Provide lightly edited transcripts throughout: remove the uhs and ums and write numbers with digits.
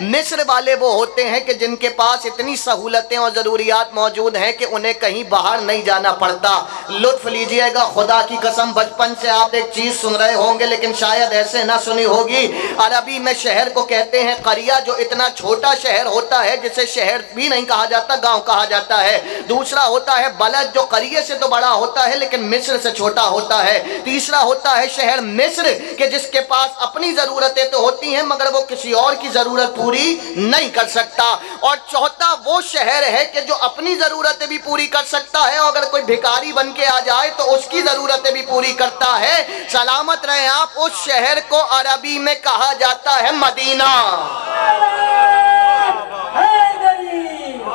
مصر والے وہ ہوتے ہیں کہ جن کے پاس اتنی سہولتیں اور ضروریات موجود ہیں کہ انہیں کہیں باہر نہیں جانا پڑتا. لطف لیجئے گا, خدا کی قسم بچپن سے آپ ایک چیز سن رہے ہوں گے لیکن شاید ایسے نہ سنی ہوگی. عربی میں شہر کو کہتے ہیں قریہ, جو اتنا چھوٹا شہر ہوتا ہے جسے شہر بھی نہیں کہا جاتا, گاؤں کہا جاتا ہے. دوسرا ہوتا ہے بلد, جو قریے سے تو بڑا ہوتا ہے لیکن مصر سے چھوٹا ہوتا ہے. تیسرا ہوتا ہے شہر مصر, کہ جس کے پاس اپنی ضرورتیں تو ہوتی ہیں مگر وہ کسی اور کی ضرورت پوری نہیں کر سکتا. اور چوتھا وہ شہر ہے کہ جو اپنی ضرورتیں بھی پوری کر سکتا ہے, اور اگر کوئی بھکاری بن کے آ جائے تو اس کی ضرورتیں بھی پوری کرتا ہے. سلامت رہیں آپ, اس شہر کو عربی میں کہا جاتا ہے مدینہ.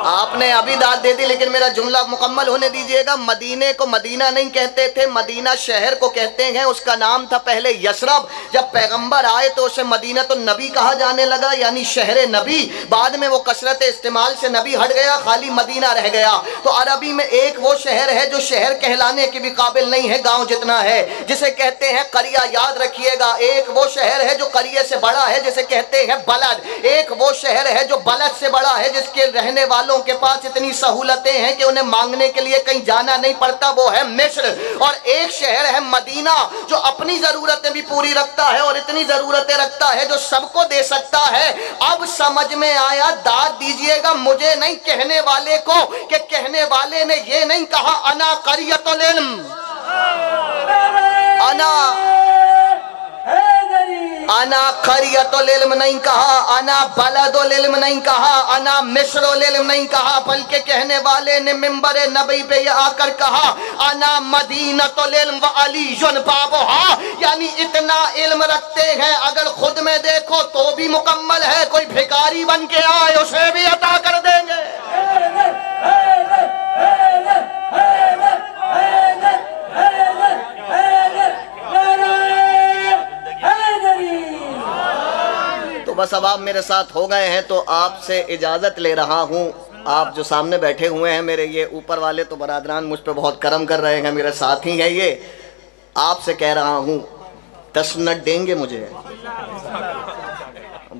آپ نے ابھی داد دے دی لیکن میرا جملہ مکمل ہونے دیجئے گا. مدینے کو مدینہ نہیں کہتے تھے, مدینہ شہر کو کہتے ہیں. اس کا نام تھا پہلے یثرب. جب پیغمبر آئے تو اسے مدینہ تو نبی کہا جانے لگا, یعنی شہر نبی. بعد میں وہ کثرت استعمال سے نبی ہٹ گیا, خالی مدینہ رہ گیا. تو عربی میں ایک وہ شہر ہے جو شہر کہلانے کے بھی قابل نہیں ہے, گاؤں جتنا ہے, جسے کہتے ہیں قریہ. یاد رکھیے گا, ایک وہ شہر ہے جو قریے سے بڑا ہے جسے کہتے ہیں بلد. ایک وہ شہر ہے جو بلد سے بڑا ہے جس کے رہنے والوں کے پاس اتنی سہولتیں ہیں کہ انہیں مانگنے کے لیے کہیں جانا نہیں پڑتا, وہ ہے مصر. اور ایک شہر ہے مدینہ جو اپنی ضرورتیں بھی پوری رکھتا ہے اور اتنی ضرورتیں رکھتا ہے جو سب کو دے سکتا ہے. اب سمجھ میں آیا, داد دیجئے گا مجھے نہیں, کہنے والے کو, کہ کہنے والے نے یہ نہیں کہا انا قریۃ العلم, انا قریۃ العلم نہیں کہا, انا بلد العلم نہیں کہا, انا مصر العلم نہیں کہا, بلکہ کہنے والے نے منبر نبی پہ یہ آ کر کہا انا مدینۃ العلم وعلی بابھا. یعنی اتنا علم رکھتے ہیں, اگر خود میں دیکھو تو بھی مکمل ہے, کوئی بھکاری بن کے آئے اسے بھی عطا کر دیں گے. بس اب آپ میرے ساتھ ہو گئے ہیں تو آپ سے اجازت لے رہا ہوں. آپ جو سامنے بیٹھے ہوئے ہیں میرے یہ اوپر والے تو برادران مجھ پہ بہت کرم کر رہے ہیں, میرے ساتھی ہیں یہ. آپ سے کہہ رہا ہوں 10 منٹ دیں گے مجھے؟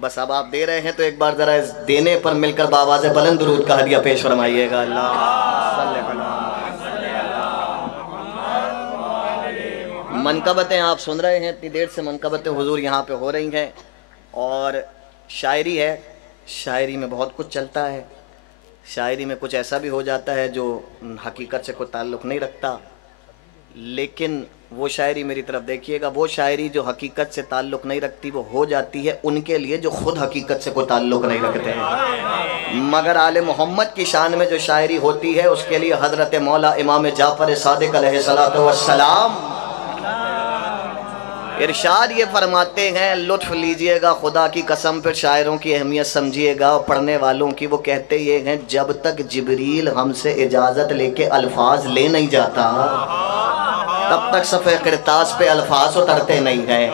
بس اب آپ دے رہے ہیں تو ایک بار ذرا اس دینے پر مل کر بآواز بلند درود کا ہدیہ پیش فرمائیے گا. منقبتیں آپ سن رہے ہیں, اتنی دیر سے منقبتیں حضور یہاں پہ ہو رہی ہیں. اور شاعری ہے, شاعری میں بہت کچھ چلتا ہے. شاعری میں کچھ ایسا بھی ہو جاتا ہے جو حقیقت سے کوئی تعلق نہیں رکھتا, لیکن وہ شاعری میری طرف دیکھیے گا, وہ شاعری جو حقیقت سے تعلق نہیں رکھتی وہ ہو جاتی ہے ان کے لیے جو خود حقیقت سے کوئی تعلق نہیں رکھتے ہیں. مگر آل محمد کی شان میں جو شاعری ہوتی ہے اس کے لیے حضرت مولا امام جعفر صادق علیہ السلام ارشاد یہ فرماتے ہیں, لطف لیجئے گا خدا کی قسم, پھر شاعروں کی اہمیت سمجھیے گا اور پڑھنے والوں کی. وہ کہتے یہ ہیں, جب تک جبریل ہم سے اجازت لے کے الفاظ لے نہیں جاتا تب تک صفحہ کرتاس پہ الفاظ اترتے نہیں ہیں.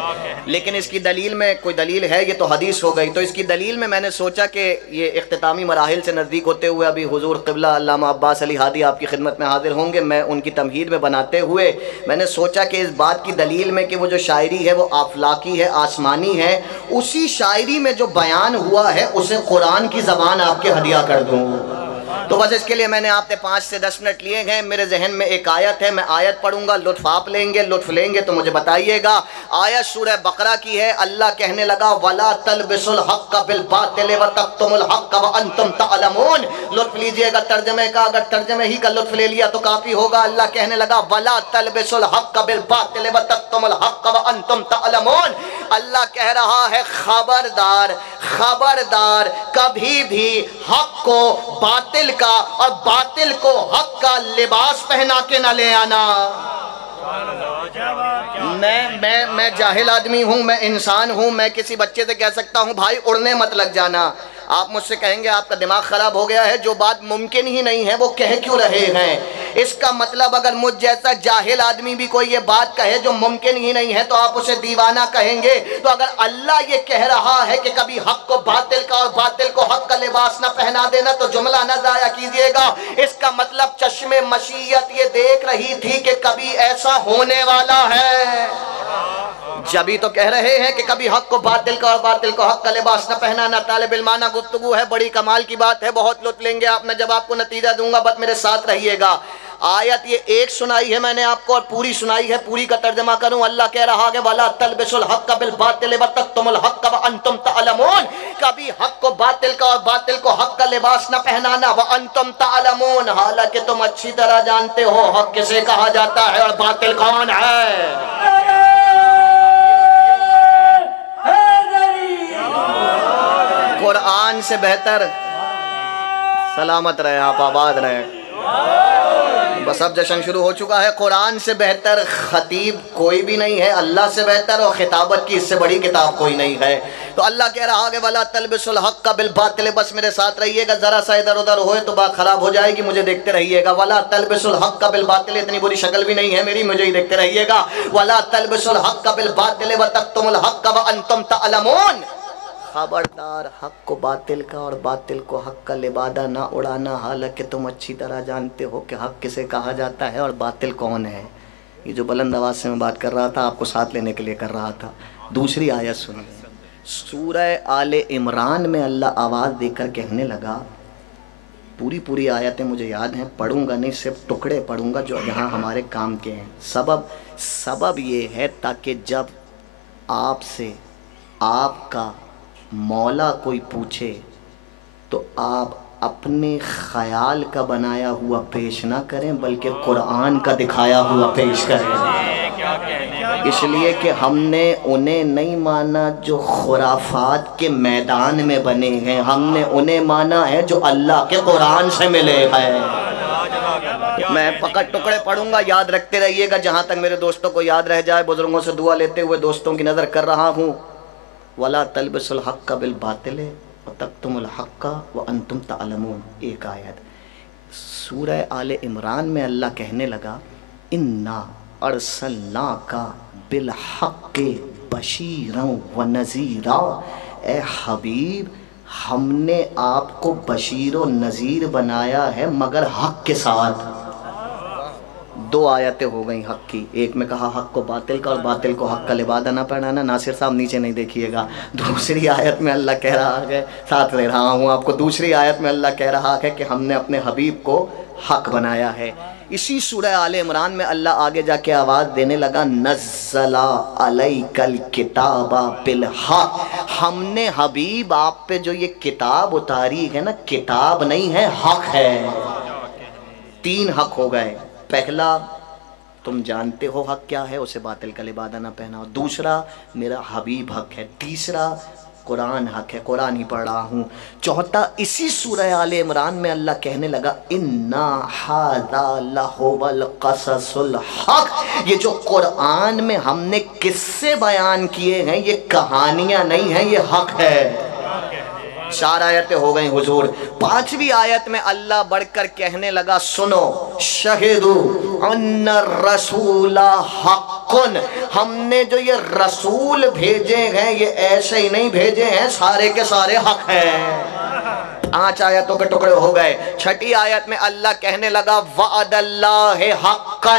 لیکن اس کی دلیل میں کوئی دلیل ہے, یہ تو حدیث ہو گئی. تو اس کی دلیل میں میں نے سوچا کہ یہ اختتامی مراحل سے نزدیک ہوتے ہوئے ابھی حضور قبلہ علامہ عباس علی ہادی آپ کی خدمت میں حاضر ہوں گے, میں ان کی تمہید میں بناتے ہوئے میں نے سوچا کہ اس بات کی دلیل میں کہ وہ جو شاعری ہے وہ آفلاقی ہے, آسمانی ہے, اسی شاعری میں جو بیان ہوا ہے اسے قرآن کی زبان آپ کے ہدیہ کر دوں. تو بس اس کے لیے میں نے آپ سے 5 سے 10 منٹ لیے ہیں. میرے ذہن میں ایک آیت ہے, میں آیت پڑھوں گا, لطف آپ لیں گے, لطف لیں گے تو مجھے بتائیے گا. آیت سورہ بقرہ کی ہے. اللہ کہنے لگا وَلَا تَلْبِسُوا الْحَقَّ بِالْبَاطِلِ وَتَكْتُمُوا الْحَقَّ وَأَنْتُمْ تَعْلَمُونَ. لطف لیجئے گا ترجمے کا, اگر ترجمے ہی کا لطف لے لیا تو کافی ہوگا. اللہ کہنے لگا وَلَا تَلْبِسُوا الْحَقَّ بِالْبَاطِلِ وَتَكْتُمُوا الْحَقَّ وَأَنْتُمْ تَعْلَمُونَ. اللہ کہہ رہا ہے خبردار, خبردار, کبھی بھی حق کو باطل کا اور باطل کو حق کا لباس پہنا کے نہ لے آنا. میں جاہل آدمی ہوں, میں انسان ہوں, میں کسی بچے سے کہہ سکتا ہوں بھائی اڑنے مت لگ جانا. آپ مجھ سے کہیں گے آپ کا دماغ خراب ہو گیا ہے، جو بات ممکن ہی نہیں ہے وہ کہہ کیوں رہے ہیں؟ اس کا مطلب اگر مجھ جیسا جاہل آدمی بھی کوئی یہ بات کہے جو ممکن ہی نہیں ہے تو آپ اسے دیوانہ کہیں گے۔ تو اگر اللہ یہ کہہ رہا ہے کہ کبھی حق کو باطل کا اور باطل کو حق کا لباس نہ پہنا دینا تو جملہ نہ ضائع کیجئے گا۔ اس کا مطلب چشم مشیت یہ دیکھ رہی تھی کہ کبھی ایسا ہونے والا ہے، جبھی تو کہہ رہے ہیں کہ کبھی حق کو باطل کا اور باطل کو حق کا لباس نہ پہنانا۔ طالب علمانہ گفتگو ہے، بڑی کمال کی بات ہے، بہت لطف لیں گے آپ، میں جب آپ کو نتیجہ دوں گا بس میرے ساتھ رہیے گا۔ آیت یہ ایک سنائی ہے میں نے آپ کو اور پوری سنائی ہے، پوری کا ترجمہ کروں۔ اللہ کہہ رہا کہ وَلَا تَلْبِسُوا الْحَقَّ بِالْبَاطِلِ وَتَكْتُمُوا الْحَقَّ وَأَنْتُمْ تَعْلَمُونَ، کبھی حق کو باطل کا اور باطل کو حق کا لباس نہ پہنانا، وَأَنْتُمْ تَعْلَمُونَ، حالانکہ تم اچھی طرح جانتے ہو حق کسے کہا جاتا ہے اور باطل کون ہے۔ قرآن سے بہتر، سلامت رہے آپ، آباد رہے، بس اب جشن شروع ہو چکا ہے۔ قرآن سے بہتر خطیب کوئی بھی نہیں ہے، اللہ سے بہتر اور خطابت کی اس سے بڑی کتاب کوئی نہیں ہے۔ تو اللہ کہہ رہا کہ وَلَا تَلْبِسُوا الْحَقَّ بِالْبَاطِلِ، بس میرے ساتھ رہیے گا، ذرا سا ادھر ادھر ہوئے تو بات خراب ہو جائے گی، مجھے دیکھتے رہیے گا۔ وَلَا تَلْبِسُوا الْحَقَّ بِالْبَاطِلِ، اتنی بری شکل بھی نہیں ہے میری، مجھے ہی دیکھتے رہیے گا۔ وَلَا تَلْبِسُوا الْحَقَّ بِالْبَاطِلِ وَتَكْتُمُوا الْحَقَّ وَأَنْتُمْ تَعْلَمُونَ، خبردار حق کو باطل کا اور باطل کو حق کا لبادہ نہ اڑانا، حالانکہ تم اچھی طرح جانتے ہو کہ حق کسے کہا جاتا ہے اور باطل کون ہے۔ یہ جو بلند آواز سے میں بات کر رہا تھا آپ کو ساتھ لینے کے لیے کر رہا تھا۔ دوسری آیت سنیے، سورہ آل عمران میں اللہ آواز دے کر کہنے لگا، پوری آیتیں مجھے یاد ہیں، پڑھوں گا نہیں، صرف ٹکڑے پڑھوں گا جو یہاں ہمارے کام کے ہیں۔ سبب یہ ہے تاکہ جب آپ سے آپ کا مولا کوئی پوچھے تو آپ اپنے خیال کا بنایا ہوا پیش نہ کریں بلکہ قرآن کا دکھایا ہوا پیش کریں، اس لیے کہ ہم نے انہیں نہیں مانا جو خرافات کے میدان میں بنے ہیں، ہم نے انہیں مانا ہے جو اللہ کے قرآن سے ملے ہیں۔ میں فقط ٹکڑے پڑھوں گا، یاد رکھتے رہیے گا جہاں تک میرے دوستوں کو یاد رہ جائے، بزرگوں سے دعا لیتے ہوئے دوستوں کی نظر کر رہا ہوں۔ وَلَا تَلْبِسُوا الْحَقَّ بِالْبَاطِلِ وَتَكْتُمُوا الْحَقَّ وَأَنْتُمْ تَعْلَمُونَ، ایک آیت۔ سورہ آل عمران میں اللہ کہنے لگا اِنَّا أَرْسَلْنَاكَ بِالْحَقِّ بَشِيرًا وَنَذِيرًا، اے حبیب ہم نے آپ کو بشیر و نذیر بنایا ہے مگر حق کے ساتھ۔ دو آیتیں ہو گئیں حق کی، ایک میں کہا حق کو باطل کا اور باطل کو حق کا لبادہ نہ پہنانا، ناصر صاحب نیچے نہیں دیکھیے گا۔ دوسری آیت میں اللہ کہہ رہا ہے، ساتھ لے رہا ہوں آپ کو، دوسری آیت میں اللہ کہہ رہا ہے کہ ہم نے اپنے حبیب کو حق بنایا ہے۔ اسی سورہ آل عمران میں اللہ آگے جا کے آواز دینے لگا نزل علیک الکتاب بالحق، ہم نے حبیب آپ پہ جو یہ کتاب اتاری ہے نا، کتاب نہیں ہے حق ہے۔ تین حق ہو گئے، پہلا تم جانتے ہو حق کیا ہے، اسے باطل کا لبادہ نہ پہناؤ، دوسرا میرا حبیب حق ہے، تیسرا قرآن حق ہے، قرآن ہی پڑھ رہا ہوں، چوتھا اسی سورہ آل عمران میں اللہ کہنے لگا اِنَّا هَذَا لَهُوَ الْقَصَصُ الْحَقِّ، یہ جو قرآن میں ہم نے قصے بیان کیے ہیں یہ کہانیاں نہیں ہیں، یہ حق ہے۔ چار آیتیں ہو گئیں حضور، پانچویں آیت میں اللہ بڑھ کر کہنے لگا سنو، شہدوا ان الرسول حق، ہم نے جو یہ رسول بھیجے ہیں یہ ایسے ہی نہیں بھیجے ہیں، سارے کے سارے حق ہیں۔ 5 آیتوں کے ٹکڑے ہو گئے۔ چھٹی آیت میں اللہ کہنے لگا وعد اللہ حقا،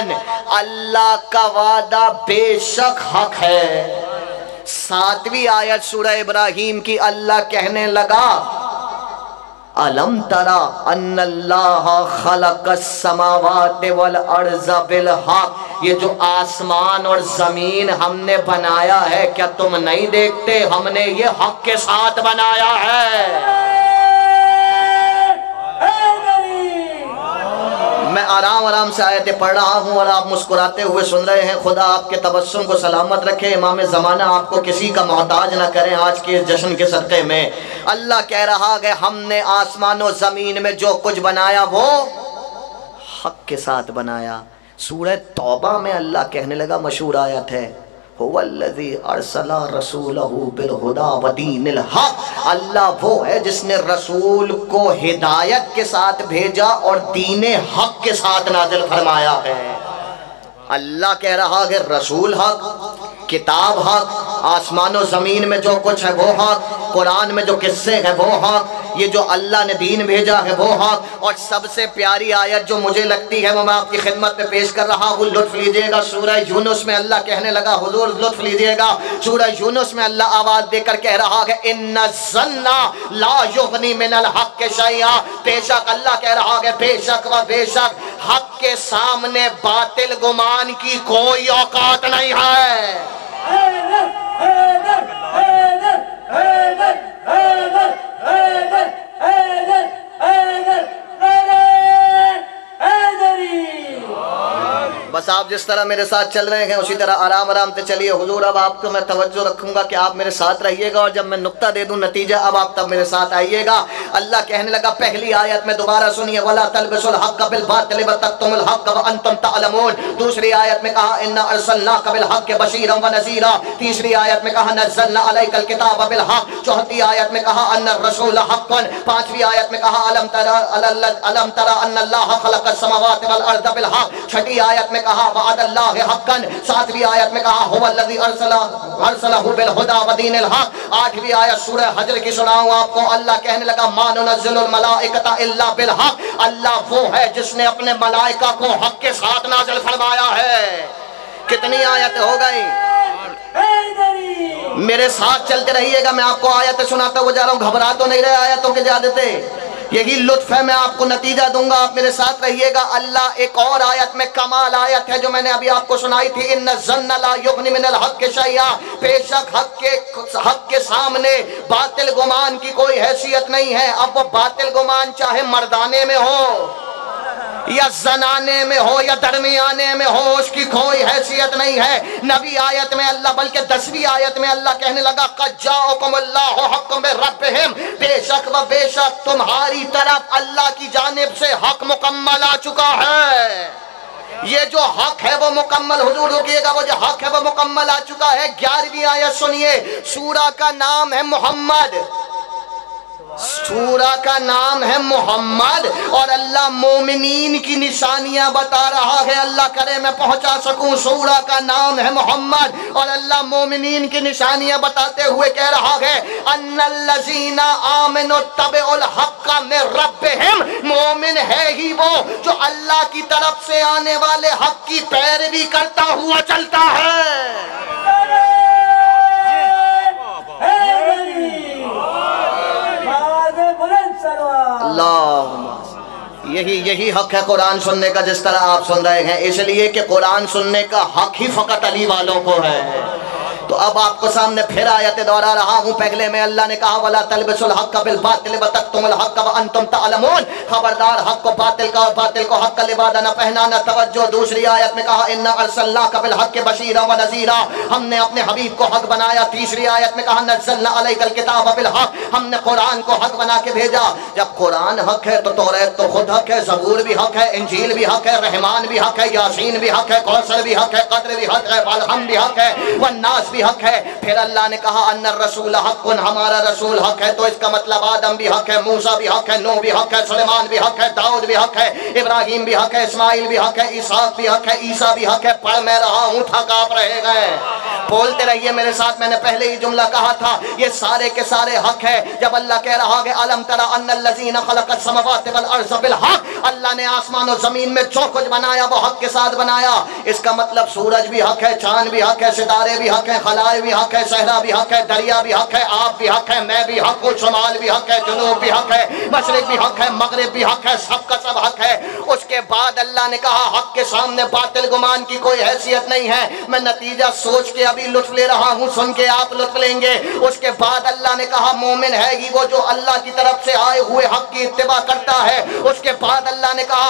اللہ کا وعدہ بے شک حق ہے۔ 7ویں آیت سورہ ابراہیم کی اللہ کہنے لگا أَلَمْ تَرَ أَنَّ اللَّهَ خَلَقَ السَّمَاوَاتِ وَالْأَرْضَ بِالْحَقِّ، یہ جو آسمان اور زمین ہم نے بنایا ہے کیا تم نہیں دیکھتے، ہم نے یہ حق کے ساتھ بنایا ہے۔ میں آرام سے آیتیں پڑھ رہا ہوں اور آپ مسکراتے ہوئے سن رہے ہیں، خدا آپ کے تبسم کو سلامت رکھے، امام زمانہ آپ کو کسی کا محتاج نہ کریں آج کے جشن کے صدقے میں۔ اللہ کہہ رہا کہ ہم نے آسمان و زمین میں جو کچھ بنایا وہ حق کے ساتھ بنایا۔ سورہ توبہ میں اللہ کہنے لگا، مشہور آیت ہے، هو الذی ارسل رسولہ بالہدی ودین الحق، اللہ وہ ہے جس نے رسول کو ہدایت کے ساتھ بھیجا اور دین حق کے ساتھ نازل فرمایا ہے۔ اللہ کہہ رہا ہے رسول حق، کتاب حق، آسمان و زمین میں جو کچھ ہے وہ حق، قرآن میں جو قصے ہیں وہ حق، یہ جو اللہ نے دین بھیجا ہے وہ حق۔ اور سب سے پیاری آیت جو مجھے لگتی ہے وہ میں آپ کی خدمت میں پیش کر رہا ہوں، لطف لیجئے گا۔ سورہ یونس میں اللہ کہنے لگا، حضور لطف لیجئے گا، سورہ یونس میں اللہ آواز دے کر کہہ رہا ہے ان الظن لا یغنی من الحق شیئا، بے شک اللہ کہہ رہا ہے بے شک و بے شک حق کے سامنے باطل گمان کی کوئی اوقات نہیں ہے۔ بس آپ جس طرح میرے ساتھ چل رہے ہیں اسی طرح آرام آرام سے چلیے۔ حضور اب آپ کو میں توجہ رکھوں گا کہ آپ میرے ساتھ رہیے گا، اور جب میں نقطہ دے دوں نتیجہ اب آپ تب میرے ساتھ آئیے گا۔ اللہ کہنے لگا پہلی آیت میں دوبارہ سنیے، وَلَا تَلْبِسُوا الْحَقَّ بِالْبَاطِلِ وَتَكْتُمُوا الْحَقَّ وَأَنْتُمْ تَعْلَمُونَ۔ دوسری آیت میں کہا إِنَّا أَرْسَلْنَاكَ بِالْحَقِّ بَشِيرًا وَنَذِيرًا۔ تیسری آیت میں کہا نَزَّلْنَا عَلَيْكَ الْكِتَابَ بِالْحَقِّ۔ چوتھی آیت میں کہا أَنَّ الرَّسُولَ حَقٌّ۔ پانچویں آیت میں کہا أَلَمْ تَرَ أَنَّ اللَّهَ خَلَقَ السَّمَاوَاتِ وَالْأَرْضَ بِالْحَقِّ۔ چھٹی آیت میں کہا وَعَدَ اللَّهِ حَقًّا۔ ساتویں آیت میں کہا هُوَ الَّذِي أَرْسَلَهُ بِالْهُدَى وَدِينِ الْحَقِّ۔ آٹھویں آیت سورہ حجر کی سناؤں آپ کو، اللہ کہنے لگا مَا نُنَزِّلُ الْمَلَائِكَةَ إِلَّا بِالْحَقِّ، اللہ وہ ہے جس نے اپنے ملائکہ کو حق کے ساتھ نازل فرمایا ہے۔ کتنی آیت ہو گئی؟ میرے ساتھ چلتے رہیے گا، میں آپ کو آیتیں سناتا ہوا جا رہا ہوں، گھبرا تو نہیں رہے آیتوں کے زیادتے، یہی لطف ہے، میں آپ کو نتیجہ دوں گا، آپ میرے ساتھ رہیے گا۔ اللہ ایک اور آیت میں کمال آیت ہے جو میں نے ابھی آپ کو سنائی تھی، ان الظن لا یغنی من الحق شیئا، بے شک حق کے سامنے باطل گمان کی کوئی حیثیت نہیں ہے۔ اب وہ باطل گمان چاہے مردانے میں ہو یا زنانے میں ہو یا درمیانے میں ہو، اس کی کوئی حیثیت نہیں ہے۔ نبی آیت میں اللہ، بلکہ 10ویں آیت میں اللہ کہنے لگا قد جاءکم اللہ حق من ربہم، بے شک و بے شک تمہاری طرف اللہ کی جانب سے حق مکمل آ چکا ہے۔ یہ جو حق ہے وہ مکمل، حضور رکیے گا، وہ جو حق ہے وہ مکمل آ چکا ہے۔ 11ویں آیت سنیے، سورہ کا نام ہے محمد، سورہ کا نام ہے محمد، اور اللہ مومنین کی نشانیاں بتا رہا ہے، اللہ کرے میں پہنچا سکوں۔ سورہ کا نام ہے محمد اور اللہ مومنین کی نشانیاں بتاتے ہوئے کہہ رہا ہے ان الذین آمنوا اتبعوا الحق من ربہم، مومن ہے ہی وہ جو اللہ کی طرف سے آنے والے حق کی پیروی کرتا ہوا چلتا ہے۔ یہی حق ہے قرآن سننے کا جس طرح آپ سن رہے ہیں، اس لیے کہ قرآن سننے کا حق ہی فقط علی والوں کو ہے۔ تو اب آپ کو سامنے پھر آیت دوہرا رہا ہوں۔ پہلے میں اللہ نے کہا وَلَا تَلْبِسُوا الْحَقَّ بِالْبَاطِلِ وَتَكْتُمُوا الْحَقَّ وَأَنْتُمْ تَعْلَمُونَ، خبردار حق کو باطل کا اور باطل کو حق کا لبادہ نہ پہنانا۔ توجہ، دوسری آیت میں کہا إِنَّا أَرْسَلْنَاكَ بِالْحَقِّ بَشِيرًا وَنَذِيرًا، ہم نے اپنے حبیب کو حق بنایا۔ تیسری آیت میں کہا نَزَّلْنَا عَلَيْكَ الْكِتَابَ بِالْحَقِّ، ہم نے قرآن کو حق بنا کے بھیجا۔ جب قرآن حق ہے تو توریت تو خود حق ہے، زبور بھی حق ہے، انجیل بھی حق ہے، رحمان بھی حق ہے، یاسین بھی حق ہے، کوثر بھی حق ہے، قدر بھی حق ہے، بلحم بھی حق ہے، والناس بھی حق ہے۔ پھر اللہ نے کہا ان الرسول حق، ہمارا رسول حق ہے، تو اس کا مطلب آدم بھی حق ہے، موسیٰ بھی حق ہے، نوح بھی حق ہے، سلیمان بھی حق ہے، داؤد بھی حق ہے، ابراہیم بھی حق ہے، اسماعیل بھی حق ہے، اسحاق بھی حق ہے، عیسیٰ بھی حق ہے۔ پڑھ میں رہا ہوں، تھک آپ رہے گئے، بولتے رہیے میرے ساتھ۔ میں نے پہلے ہی جملہ کہا تھا یہ سارے کے سارے حق ہے۔ جب اللہ کہہ رہا ہے الم تر ان الذین خلق السماوات والارض بالحق، اللہ نے آسمان و زمین میں جو کچھ بنایا وہ حق کے ساتھ بنایا۔ اس کا مطلب سورج بھی حق ہے، چاند بھی حق ہے، ستارے بھی حق ہیں، خلائے بھی حق ہے، صحرا بھی حق ہے، دریا بھی حق ہے، آپ بھی حق ہے، میں بھی حق ہوں، شمال بھی حق ہے، جنوب بھی حق ہے، مشرق بھی حق ہے، مغرب بھی حق ہے، سب کا سب حق ہے۔ اس کے بعد اللہ نے کہا حق کے سامنے باطل گمان کی کوئی حیثیت نہیں ہے۔ میں نتیجہ سوچ کے ابھی لطف لے رہا ہوں، سن کے آپ لطف لیں گے۔ اس کے بعد اللہ نے کہا مومن ہے ہی وہ جو اللہ کی طرف سے آئے ہوئے حق کی اتباع کرتا ہے۔ اس کے بعد اللہ نے کہا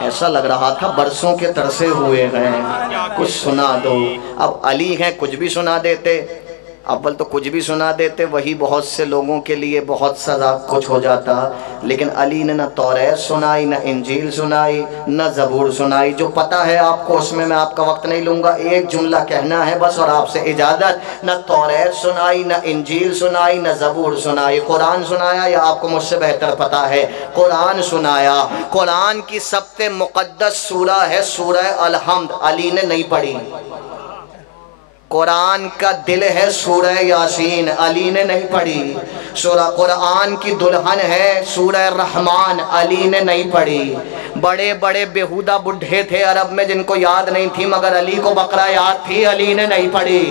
ایسا لگ رہا تھا برسوں کے ترسے ہوئے ہیں، کچھ سنا دو۔ اب علی ہیں، کچھ بھی سنا دیتے، اول تو کچھ بھی سنا دیتے، وہی بہت سے لوگوں کے لیے بہت سزا کچھ ہو جاتا، لیکن علی نے نہ توریت سنائی، نہ انجیل سنائی، نہ زبور سنائی۔ جو پتہ ہے آپ کو اس میں آپ کا وقت نہیں لوں گا، ایک جملہ کہنا ہے بس اور آپ سے اجازت۔ نہ توریت سنائی، نہ انجیل سنائی، نہ زبور سنائی۔ قرآن سنایا یا آپ کو مجھ سے بہتر پتہ ہے؟ قرآن سنایا۔ قرآن کی سب سے مقدس سورہ ہے سورہ الحمد، علی نے نہیں پڑھی۔ قرآن کا دل ہے سورہ یاسین، علی نے نہیں پڑھی۔ سورہ قرآن کی دلہن ہے سورہ رحمان، علی نے نہیں پڑھی۔ بڑے بڑے بیہودہ بڈھے تھے عرب میں جن کو یاد نہیں تھی، مگر علی کو بقرہ یاد تھی، علی نے نہیں پڑھی۔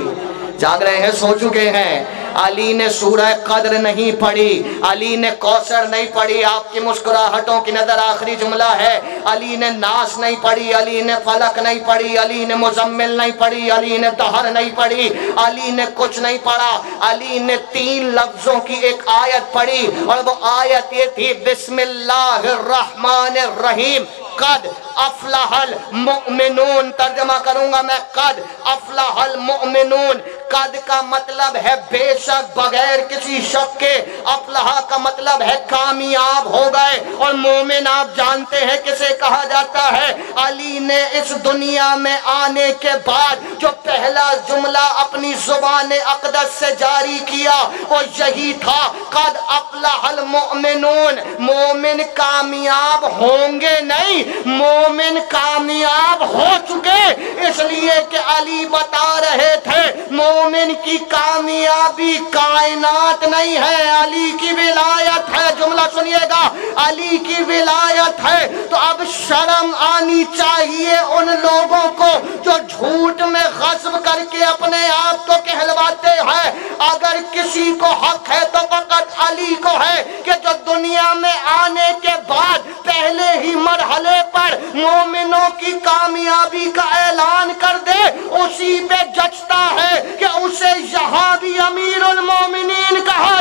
جاگ رہے ہیں، سو چکے ہیں۔ علی نے سورہ قدر نہیں پڑھی، علی نے کوثر نہیں پڑھی۔ آپ کی مسکراہٹوں کی نظر آخری جملہ ہے، علی نے ناس نہیں پڑھی، علی نے فلق نہیں پڑھی، علی نے مزمل نہیں پڑھی، علی نے دہر نہیں پڑھی، علی نے کچھ نہیں پڑھا۔ علی نے 3 لفظوں کی ایک آیت پڑھی، اور وہ آیت یہ تھی، بسم اللہ الرحمن الرحیم، قد افلح المؤمنون۔ ترجمہ کروں گا میں، قد افلح المؤمنون۔ قد کا مطلب ہے بے شک، بغیر کسی شک کے۔ افلح کا مطلب ہے کامیاب ہو گئے، اور مومن آپ جانتے ہیں کسے کہا جاتا ہے۔ علی نے اس دنیا میں آنے کے بعد جو پہلا جملہ اپنی زبان اقدس سے جاری کیا وہ یہی تھا، قد افلح المؤمنون۔ مومن کامیاب ہوں گے نہیں، مومن کامیاب ہو چکے، اس لیے کہ علی بتا رہے تھے مومن کی کامیابی کائنات نہیں ہے، علی کی ولایت ہے۔ جملہ سنیے گا، علی کی ولایت ہے۔ تو اب شرم آنی چاہیے ان لوگوں کو جو جھوٹ میں غصب کر کے اپنے آپ کو کہلواتے ہیں۔ اگر کسی کو حق ہے تو فقط علی کو ہے کہ جو دنیا میں آنے کے بعد پہلے ہی مرحلے پر مومنوں کی کامیابی کا اعلان کر دے، اسی پہ جچتا ہے کہ اسے یہاں بھی امیر المومنین کہا